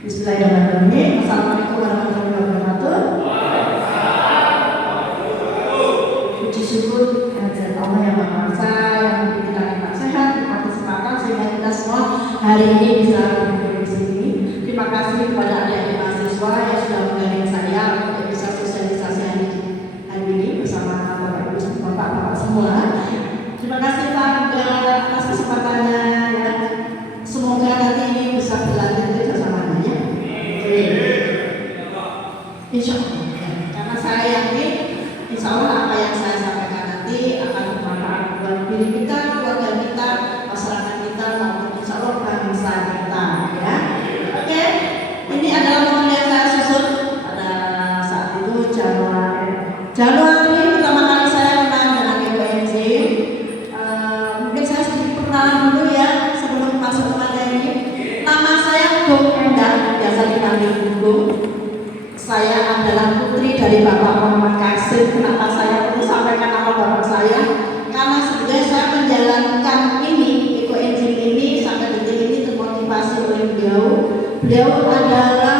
Bismillahirrahmanirrahim. Assalamualaikum warahmatullahi wabarakatuh. Puji syukur kehadirat Allah yang Maha Kuasa yang memberi kita nikmat sehat, nikmat kesempatan sehingga kita semua hari ini bisa berkumpul di sini. Terima kasih kepada adik-adik mahasiswa yang sudah menggandeng saya untuk bisa sosialisasi hari ini bersama Bapak Ibu, Bapak semua. Terima kasih Pak atas kesempatannya ya. Semoga nanti ini bisa berlanjut kerjasamanya ya. Insya Allah ya. Karena saya yakin insya Allah apa yang saya sampaikan nanti akan bermanfaat buat diri kita, keluarga kita, masyarakat kita, maupun insya Allah bangsa kita ya. Oke, ini adalah momen yang saya susun pada saat itu Januari pertama kali saya kenal dengan Ibu Enzim. Mungkin saya sedikit perkenalan dulu ya sebelum masuk ke materi. Nama saya Bung Endah, biasa dipanggil Bung. Saya adalah putri dari Bapak Muhammad Kasim. Kenapa saya perlu sampaikan nama bapak saya? Karena sebenarnya saya menjalankan ini, Eko Enzim ini sampai detik ini termotivasi oleh beliau. Beliau adalah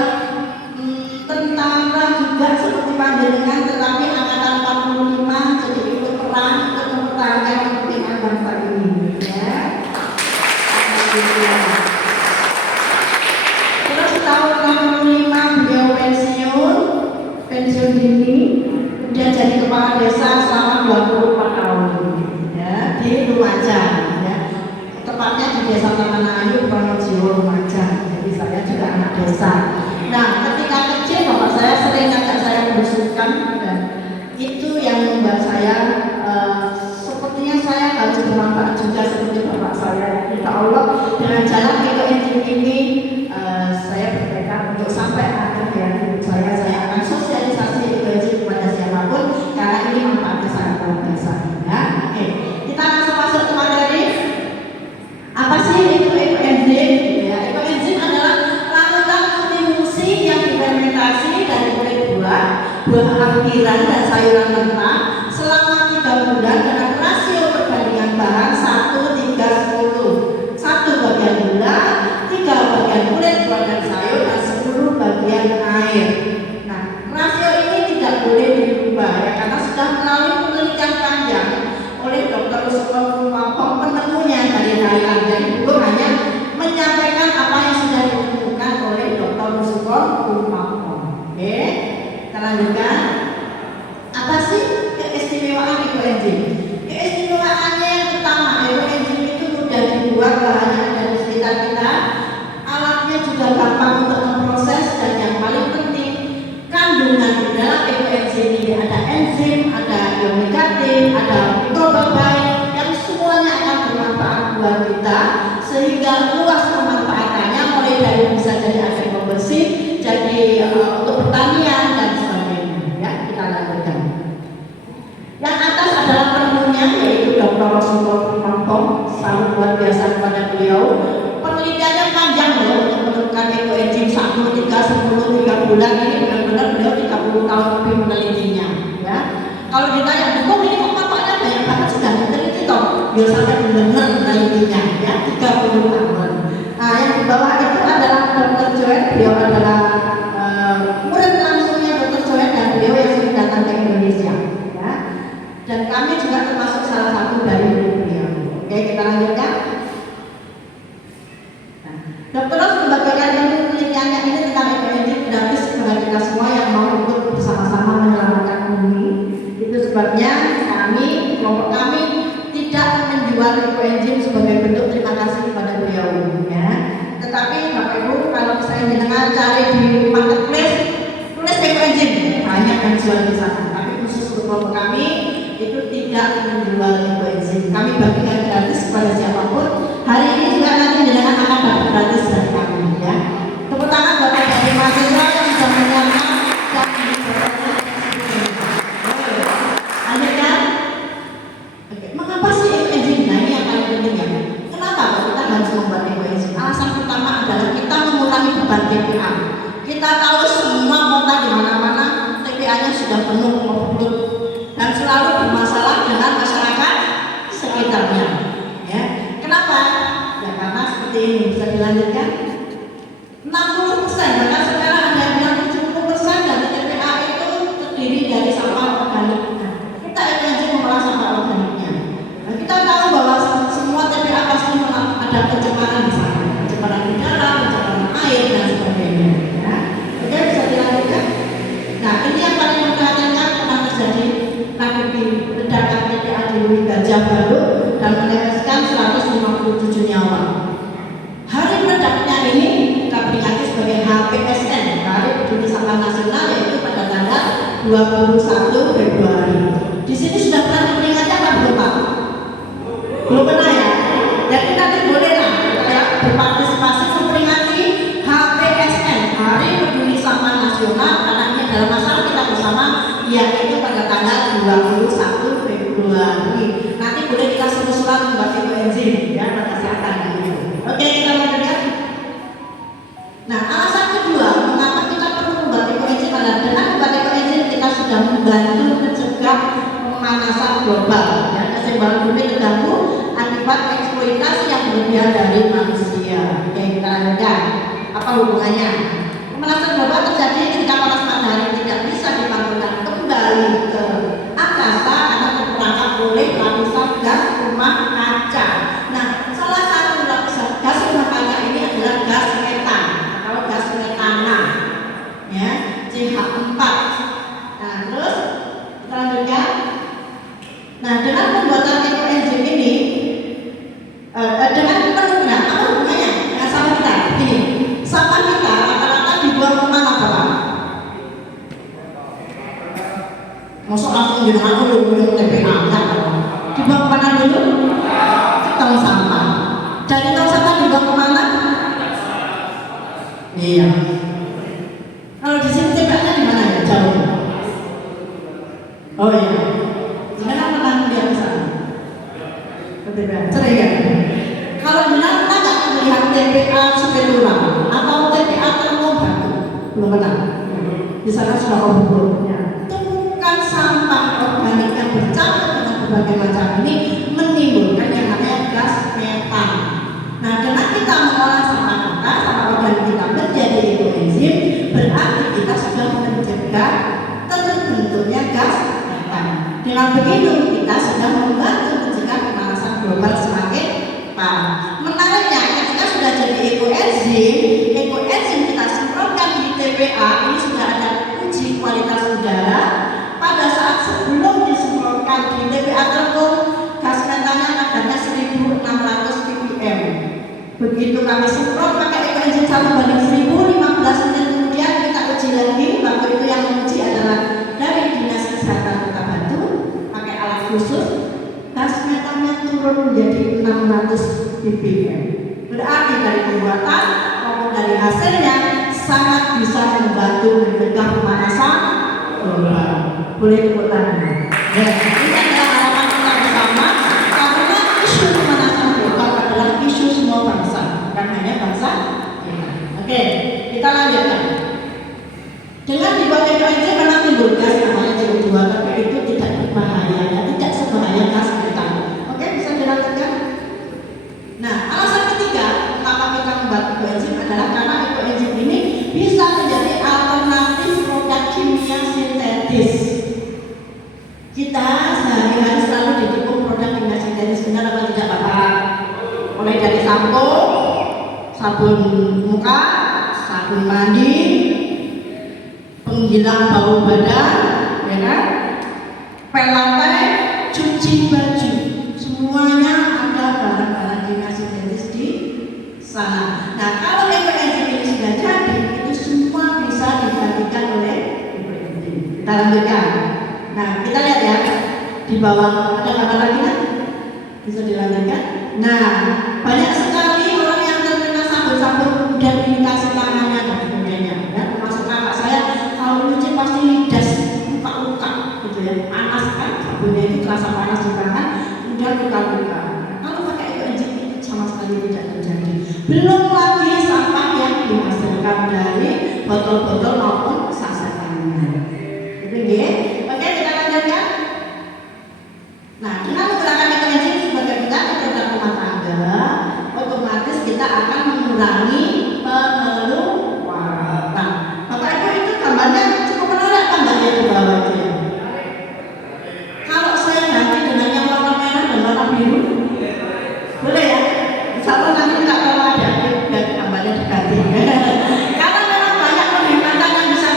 tentara juga seperti panjenengan, tetapi angkatan 45 jadi ikut perang untuk mempertahankan kepentingan bangsa ini. Ya. Terus tahun 65 beliau pensiun dini, kemudian jadi kepala desa selama 24 tahun ya, di Lumajang ya. Tepatnya di Desa Taman Ayu, Pronojiwo, Lumajang. Jadi saya juga anak desa. Nah, ketika kecil bapak saya sering ngajak saya berusukan dan itu yang membuat saya sepertinya saya harus bermanfaat juga seperti bapak saya. Insya Allah dengan jalan Eko Enzim ini saya bertekad untuk sampai akhir hayat hidup saya akan sosialisasi Eko Enzim kepada siapapun karena ini manfaatnya sangat luar biasa ya. Oke, kita langsung masuk ke materi. Apa sih itu Eko Enzim? Ya, Eko Enzim adalah larutan multifungsi yang difermentasi dari kulit buah angkiran dan sayuran mentah selama 3 bulan dengan rasio perbandingan bahan 1:3:10. 1 bagian gula, 3 bagian kulit buah dan sayur, dan 10 bagian air. Nah, rasio ini tidak boleh dirubah ya, karena sudah melalui penelitian panjang oleh Dr. Rusukon Kumapong, penemunya dari Thailand. Jadi buku hanya menyampaikan apa yang sudah ditemukan oleh Dr. Rusukon Kumapong. Oke, kita lanjutkan. Apa sih keistimewaan Eko Enzim? Keistimewaannya yang pertama, Eko Enzim itu mudah dibuat, bahannya ada di sekitar kita, alatnya juga gampang untuk memproses, dan yang paling penting kandungan di dalam Eko Enzim ini ada enzim, ada ion negatif, ada mikrobaik yang semuanya akan bermanfaat buat kita sehingga luas pemanfaatannya, mulai dari bisa jadi agen pembersih, jadi untuk pertanian dan sebagainya ya. Kita lanjutkan. Yang atas adalah penemunya yaitu Dr. Rusukon Kumapong. Salut luar biasa kepada beliau. Penelitiannya panjang loh untuk menemukan Eko Enzim 1, 3, 10, 3 bulan ini benar-benar beliau 30 tahun lebih menelitinya ya. Kalau ditanya, kok ini kok bapaknya banyak banget sudah meneliti toh? Dia sampai benar-benar menelitinya ya, 30 tahun. Nah, yang di bawah itu adalah Dr. Joet. Beliau adalah murid langsungnya Dr. Joet dan beliau yang sering datang ke Indonesia ya. Dan kami juga termasuk salah satu dari beliau. Oke, kita lanjutkan. Nah, Dr. Ros membagikan ilmu penelitiannya ini tentang Eko Enzim gratis kepada kita semua yang mau ikut bersama-sama menyelamatkan bumi. Itu sebabnya kelompok kami tidak menjual Eko Enzim sebagai bentuk terima kasih kepada beliau ya. Tetapi Bapak Ibu, kalau saya dengar cari di marketplace tulis Eko Enzim, banyak yang jual di sana. Tapi khusus untuk kelompok kami itu tidak menjual Eko Enzim. Kami bagikan gratis kepada siapapun. Hari ini juga nanti dengan akan dapat gratis dari kami ya. Tepuk tangan Bapak dari mahasiswa yang sudah menyiapkan dan dijalankan. Lanjutkan. Oke, mengapa sih Eko Enzim? Nah, ini yang paling penting ya. Kenapa kita harus membuat Eko Enzim? Alasan pertama adalah kita mengurangi beban TPA. Kita tahu semua kota di mana-mana TPA-nya sudah penuh overload dan selalu bermasalah dengan masyarakat sekitarnya. Ya, kenapa? Ya karena seperti ini, bisa dilanjutkan. 60% 21 Februari. Di sini sudah pernah diperingati apa belum Pak? Belum pernah ya? Jadi nanti boleh lah ya berpartisipasi memperingati HPSN, Hari Peduli Sampah Nasional, karena ini adalah masalah kita bersama, yaitu pada tanggal 21 Februari. Nanti boleh kita seru-seruan membaca koenzim ya pada saat itu. Oke, kita lanjutkan. Nah, alasan kedua mengapa kita perlu membaca koenzim adalah dengan membaca koenzim kita sudah membantu mencegah pemanasan global ya, keseimbangan bumi terganggu akibat eksploitasi yang berlebihan dari manusia. Oke, kita lanjutkan. Apa hubungannya? Pemanasan global terjadi ketika panas matahari tidak bisa dipantulkan kembali ke angkasa karena terperangkap oleh lapisan gas rumah kaca. Nah, salah satu lapisan gas rumah kaca ini adalah gas metan atau gas metana, ya, CH4. Nah, terus kita lanjutkan. Nah, dengan pembuatan ekoenzim ini, dengan penurunan apa hubungannya dengan sampah kita? Ini, sampah kita rata-rata dibuang kemana Bapak? Masuk langsung di rumah dulu TPA kan? Dibuang kemana dulu? Ke tong sampah. Dari tong sampah dibuang kemana? Iya. Kalau di sini TPA-nya di mana ya? Jauh. Oh iya. Jangan pernah lihat ke sana. Sering ya? Kalau benar pernah nggak melihat TPA Supetura atau TPA Termobatu? Belum pernah. Di sana sudah overflow. Tumpukan sampah organik yang bercampur dengan berbagai macam ini menimbulkan yang namanya gas metan. Nah, dengan kita mengolah sampah kita, sampah organik kita menjadi ekoenzim, berarti kita sudah mencegah terbentuknya gas metan. Dengan begitu kita sudah membantu mencegah pemanasan global semakin parah. Menariknya, ketika sudah jadi ekoenzim kita semprotkan di TPA, ini sudah ada uji kualitas udara. Pada saat sebelum disemprotkan di TPA Terpung, gas metannya kadarnya 1600 ppm. Begitu kami semprot pakai ekoenzim 1:1000, 15 menit kemudian kita uji lagi. Waktu itu yang menguji adalah dari Dinas Kesehatan Kota Batu, pakai alat khusus, gas metannya turun menjadi 600 ppm. Berarti dari pembuatan maupun dari hasilnya sangat bisa membantu mencegah pemanasan global. Boleh tepuk tangan. Ya, ini adalah harapan kita bersama, karena isu pemanasan global adalah isu semua bangsa, bukan hanya bangsa kita. Oke, kita lanjutkan. Dengan dibuatnya ekoenzim memang timbul gas namanya CO2, tapi itu tidak berbahaya, tidak sebahaya gas metan. Oke, bisa dilanjutkan. Nah, alasan ketiga kenapa kita membuat ekoenzim adalah karena ekoenzim ini bisa menjadi alternatif produk kimia sintetis. Kita sehari-hari selalu didukung produk kimia sintetis, benar apa tidak Bapak? Mulai dari sampo, sabun muka, sabun mandi, penghilang bau badan, ya kan? Pel lantai, cuci baju, semuanya ada barang-barang kimia sintetis di sana. Nah, kalau ekoenzim ini sudah jadi, itu semua bisa digantikan oleh ekoenzim. Kita lanjutkan. Nah, kita lihat ya di bawah ada gambar lagi kan? Bisa dilanjutkan. Nah, banyak sekali orang yang terkena sabun-sabun dan iritasi tangannya dan sebagainya. Ya, termasuk kakak saya kalau nyuci pasti das luka-luka, gitu ya. Panas kan? Sabunnya itu terasa panas di tangan, kemudian luka-luka. Kalau pakai ekoenzim itu sama sekali tidak terjadi. Belum lagi sampah yang dihasilkan dari botol-botol maupun sasetannya. Itu ya. Oke, kita lanjutkan. Nah, dengan menggunakan ekoenzim sebagai pengganti produk rumah tangga, otomatis kita akan mengurangi pengeluaran. Nah, Bapak Ibu itu gambarnya cukup menarik apa enggak ya di bawah itu ya? Kalau saya ganti dengan yang warna merah dan warna biru, boleh ya? Insya Allah nanti nggak kalau ada gambarnya diganti. Karena memang banyak penghematan yang bisa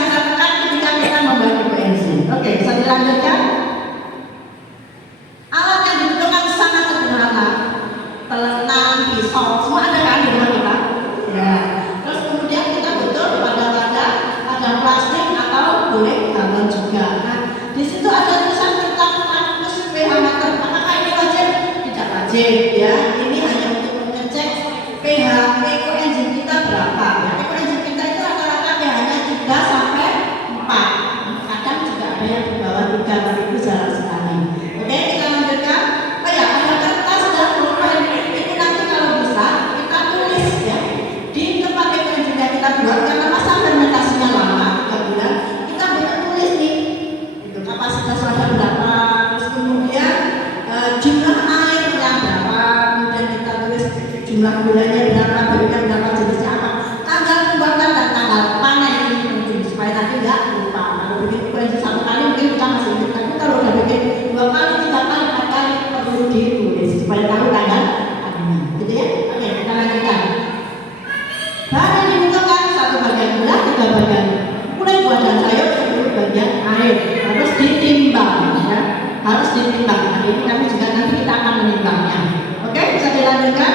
harus ditimbang. Hari ini kami juga nanti kita akan menimbangnya. Oke, bisa dilanjutkan.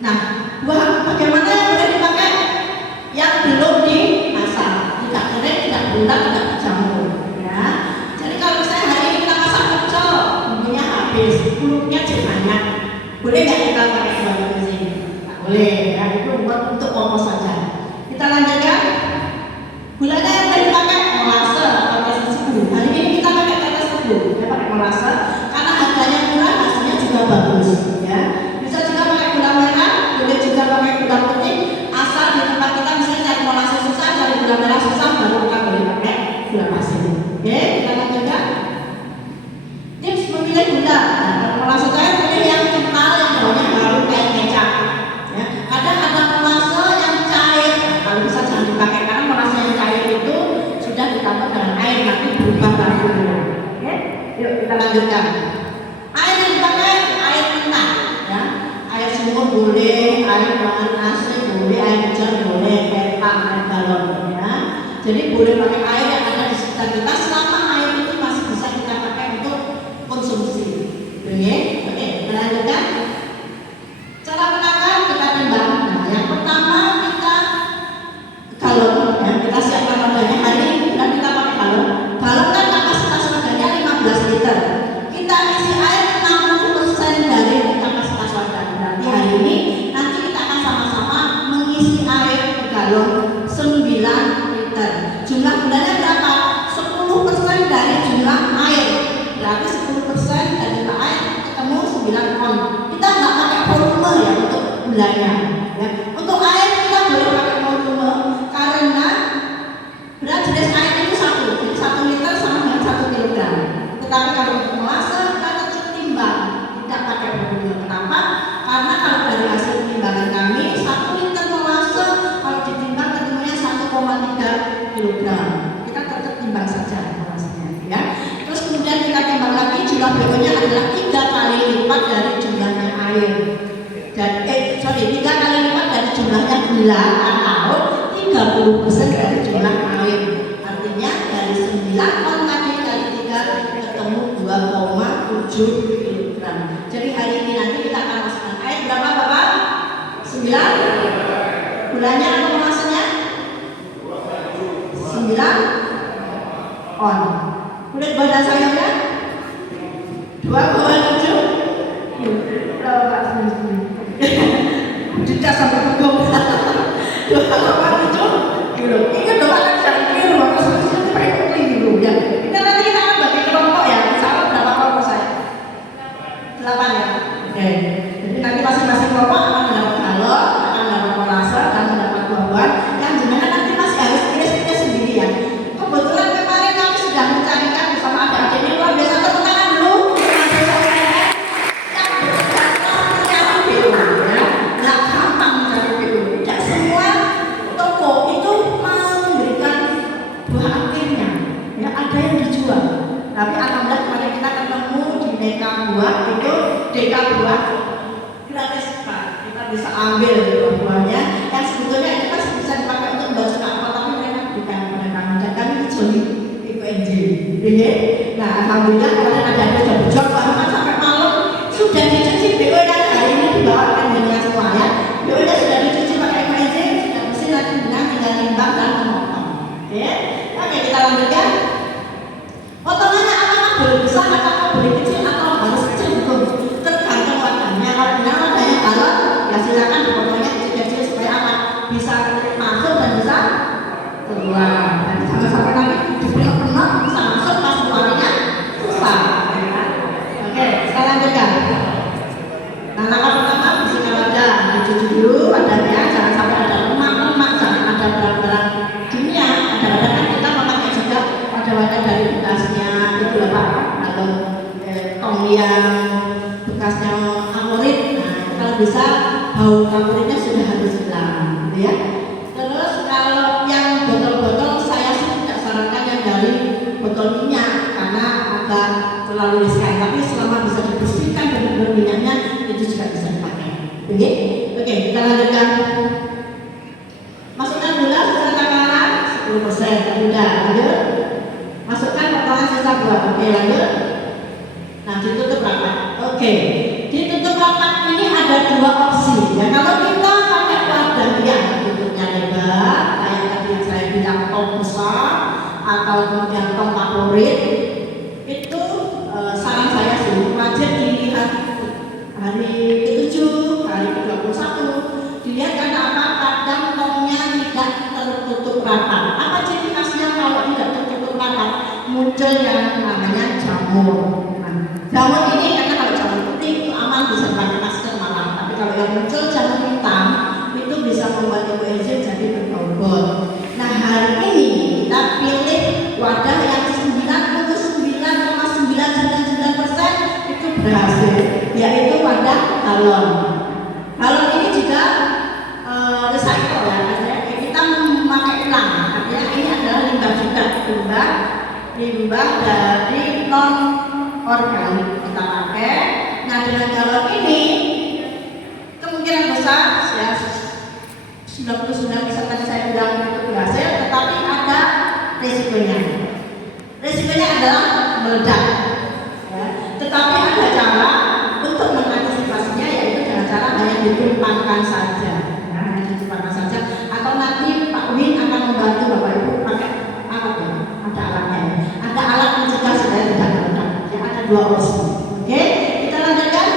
Nah, buah bagaimana yang boleh dipakai? Yang belum dimasak, tidak kering, tidak bulat, tidak dijamur. Ya. Jadi kalau misalnya hari ini kita masak pecel, bumbunya habis, kulitnya banyak, boleh nggak kita pakai buah di sini? Tak boleh. Ya, itu untuk pokok saja. Kita lanjutkan. Gulanya yang boleh dipakai molase atau tetes tebu. Hari ini kita pakai tetes tebu, ya pakai molase karena harganya murah, hasilnya juga bagus. Ya, bisa juga pakai gula merah, boleh juga pakai gula putih. Asal di tempat kita misalnya cari molase susah, cari gula merah susah, baru kita boleh pakai gula pasir. Oke, kita lanjutkan. Tips memilih gula. Nah, kalau molase saya pilih yang kental, yang baunya harum kayak kecap. Ya, kadang ada molase yang cair. Nah, kalau bisa jangan dipakai karena molase yang cair itu sudah ditambah dengan air nanti berubah warnanya. Oke, yuk kita lanjutkan. Air yang dipakai air mentah, ya. Air sumur boleh, air ruangan AC boleh, air hujan boleh, air tang, air galon, ya. Jadi boleh pakai air yang ada di sekitar kita selama air itu masih bisa kita pakai untuk konsumsi. Oke, kita lanjutkan. Cara menakar kita timbang. Nah, yang pertama kita galon, ya, kita siapkan wadahnya. Hari ini dan kita pakai galon. Galon kan kapasitas wadahnya 15 liter. Kita isi air 60% dari kapasitas wadah. Berarti hari ini nanti kita akan sama-sama mengisi air di galon 9 liter. Jumlah gulanya berapa? 10% dari jumlah air. Berarti 10% dari jumlah air ketemu 9 on. Kita nggak pakai volume ya untuk gulanya. Ya. Untuk air kita boleh pakai volume karena berat jenis air itu satu, jadi 1 liter sama dengan 1 kilogram. Tetapi kalau untuk molase kita tetap timbang, tidak pakai volume. Kenapa? Karena kalau dari hasil timbangan kami 1 liter molase kalau ditimbang ketemunya 1,3 kilogram. Kita tetap timbang saja molasenya, ya. Terus kemudian kita timbang lagi jumlah BO-nya adalah 3 kali lipat dari jumlahnya air. Dan 3 kali lipat dari jumlahnya gula atau 30% dari jumlah air. Artinya dari 9 on tadi kali 3 ketemu 2,7 kg. Jadi hari ini nanti kita akan masukkan air berapa Bapak? 9. Gulanya atau molasenya? 9 on. Kulit badan sayurnya 2,7. Berapa Pak? Tidak sampai pegong. 2,7 kilo. Ingat dong ada jangan kilo, maksudnya itu pakai kilo ya. Kita nanti kita akan bagi kelompok ya. Misalnya berapa kelompok saya? 8 ya. Oke. Jadi nanti masing-masing kelompok akan mendapat galon, akan mendapat molase, akan mendapat buah-buahan. Yang jenengan nanti masih harus pilih sendiri ya. Kebetulan kemarin kami sudah mencarikan bersama adik-adik ini luar biasa, tepuk tangan dulu. Tapi alhamdulillah kemarin kita ketemu di Deka Buah, itu Deka Buah gratis Pak. Kita bisa ambil buah-buahnya yang sebetulnya itu masih bisa dipakai untuk baju apa, tapi mereka berikan kepada kami dan kami kecuali IPNJ. Nah alhamdulillah kemarin ada sudah berjuang bahkan sampai malam sudah dicuci BO yang hari ini dibawakan dengan semuanya. BO nya sudah dicuci pakai IPNJ, sudah bersih, nanti dengan tinggal timbang dan memotong. Oke, kita lanjutkan. Potongannya apakah boleh besar, apakah boleh kecil, atau harus kecil hukum? Tergantung wadahnya. Kalau dengan wadahnya galon, ya silakan dipotongnya kecil-kecil supaya apa? Bisa masuk dan bisa keluar. Nanti sampai nanti diberi penuh bisa masuk pas keluarnya susah. Oke, kita lanjutkan. Nah, langkah pertama bersihkan wadah. Dicuci dulu wadahnya, jangan sampai ada lemak-lemak, jangan ada barang-barang kimia. Kadang-kadang kan kita memakai juga wadah-wadah dari bekasnya itu lah Pak, atau tong yang bekasnya amorit. Nah, kalau bisa bau amoritnya sudah harus hilang, ya. Terus kalau yang botol-botol saya sih tidak sarankan yang dari botol minyak karena agak terlalu riskan. Tapi selama bisa dibersihkan dari minyaknya itu juga bisa dipakai. Oke, kita lanjutkan. Masukkan gula secara takaran 10%. Udah, lanjut. Masukkan potongan kita buat. Oke, lanjut. Nah, ditutup rapat. Oke, ditutup rapat ini ada dua opsi. Ya, kalau kita pakai wadah yang tutupnya lebar, kayak tadi yang saya bilang tong besar atau kemudian tong favorit, itu saran saya sih wajib dilihat hari ke-7, hari ke-21. Dilihat karena apa? Kadang tongnya tidak tertutup rapat. Apa ciri khasnya kalau tidak tertutup rapat? Muncul yang namanya jamur. Jamur ini karena kalau jamur putih itu aman, bisa pakai masker malam. Tapi kalau yang muncul jamur hitam itu bisa membuat ekoenzim jadi berbobot. Nah, hari ini kita pilih wadah yang 99,999% itu berhasil, yaitu wadah galon. Galon ini juga recycle ya, artinya kita memakai ulang. Artinya ini adalah limbah juga, limbah dari non organik kita pakai. Nah, dengan galon ini kemungkinan besar ya 99% tadi saya bilang itu berhasil, tetapi ada resikonya. Resikonya adalah meledak. Ya. Tetapi ada cara untuk mengantisipasinya, yaitu dengan cara hanya ditumpangkan saja. Ya, hanya ditumpangkan saja. Atau nanti Pak Win akan membantu Bapak Ibu pakai alat ya. Ada alatnya. Ada alat mencegah supaya tidak meledak. Ya, ada dua opsi. Oke, kita lanjutkan.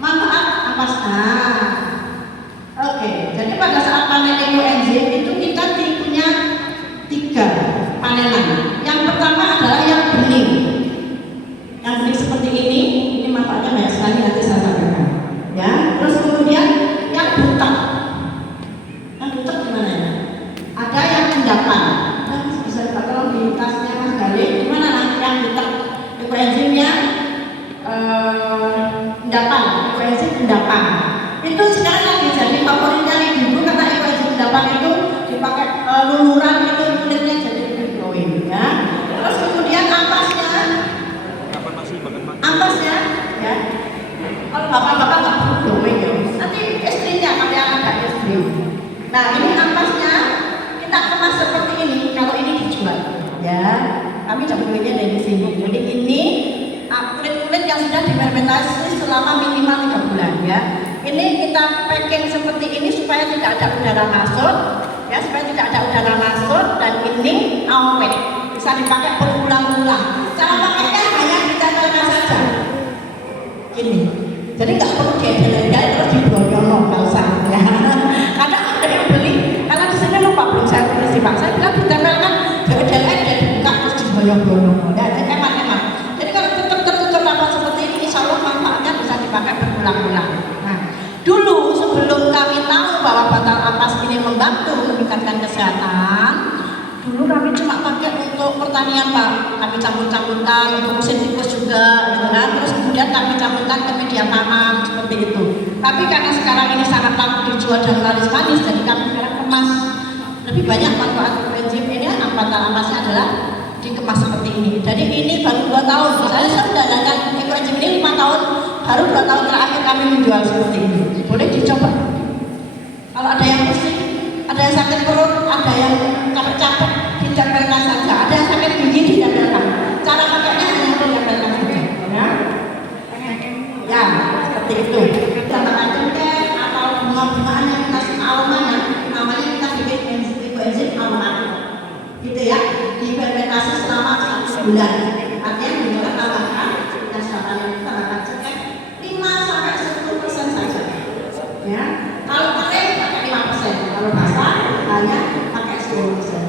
Manfaat ampas. Oke, jadi pada saat panen ekoenzim itu kita punya 3 panenan. Yang pertama adalah yang bening. Yang bening seperti ini manfaatnya banyak sekali, nanti saya sampaikan. Ya, terus kemudian yang butak. Yang butak gimana ya? Ada yang endapan. Nah, bisa kita tolong di tasnya Mas Galih. Gimana nanti yang butak ekoenzimnya? Endapan, ekoenzim endapan. Itu sekarang lagi jadi favoritnya ibu karena ekoenzim endapan itu dipakai luluran itu kulitnya jadi lebih glowing ya. Terus kemudian ampasnya, ya. Kalau bapak-bapak nggak perlu glowing ya, nanti istrinya kalau yang ada istri. Nah, ini ampasnya kita kemas seperti ini. Kalau ini dijual, ya. Kami dapat duitnya dari sini. Jadi ini kulit-kulit yang sudah difermentasi selama minimal 3 bulan ya. Ini kita packing seperti ini supaya tidak ada udara masuk, ya, supaya tidak ada udara masuk, dan ini awet, bisa dipakai berulang-ulang. Cara pakainya hanya ditempelkan saja, ini. Jadi nggak perlu diedel-edel terus diboyong, nggak usah. Ya. Karena ada yang beli, karena di sini lupa belum saya tulis sih Pak. Saya bilang ditempelkan, diedel-edel, dibuka terus diboyong-boyong. Ya, hemat-hemat. Jadi kalau tertutup rapat seperti ini, insya Allah manfaatnya bisa dipakai berulang-ulang. Dulu sebelum kami tahu bahwa batal ampas ini membantu meningkatkan kesehatan, dulu kami cuma pakai untuk pertanian Pak. Kami campur-campurkan untuk musim tikus juga, gitu kan. Terus kemudian kami campurkan ke media tanam seperti itu. Tapi karena sekarang ini sangat laku dijual dan laris manis, jadi kami sekarang kemas. Lebih banyak manfaat ekoenzim ini, batal ampasnya adalah dikemas seperti ini. Jadi ini baru 2 tahun. Saya sudah jalankan ekoenzim ini 5 tahun. Baru 2 tahun terakhir kami menjual seperti ini. Boleh dicoba. Kalau ada yang pusing, ada yang sakit perut, ada yang capek-capek, ditempelkan saja. Ada yang sakit gigi, ditempelkan. Cara pakainya hanya ditempelkan saja. Ya, seperti itu. Tambahkan cengkeh atau bunga-bungaan yang kita aromanya, namanya kita bikin ekoenzim aromatik. Gitu ya. Difermentasi selama 1 bulan. Artinya kita tambahkan dan setelah itu tambahkan cengkeh 5-10% saja. Ya, kalau kering pakai 5%, kalau basah hanya pakai 10%.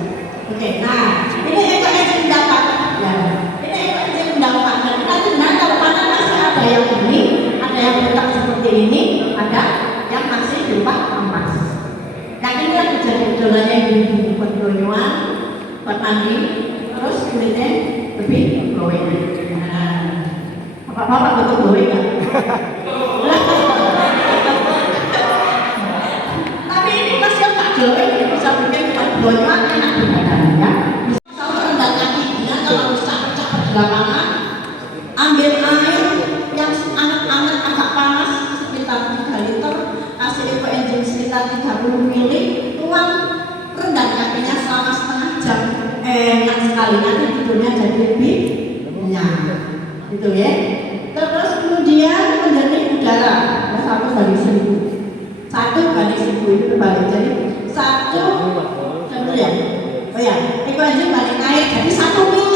Oke, nah ini ekoenzim dapat. Ya, ini ekoenzim dapat. Dan nanti kalau panen masih ada yang ini, ada yang butak seperti ini, ada yang masih berupa ampas. Nah, ini yang menjadi idolanya ibu buat glowing, buat mandi, terus kulitnya lebih glowing. Nah, bapak-bapak betul glowing nggak? Tapi ini masih yang tak glowing, ini bisa bikin glowing enak di badan ya. Bisa rendah kaki, ya, kalau bisa capek di lapangan, ambil air yang anget-anget agak panas sekitar 3 liter, kasih ekoenzim sekitar 30 ml, tuang, rendam kakinya selama setengah jam, enak sekali. sekali, nanti tidurnya jadi lebih nyenyak, gitu ya. Terus kemudian menjadi udara, ya, 1/1000 itu terbalik, jadi 1 contoh ya, oh ya, itu aja balik air, jadi 1 mili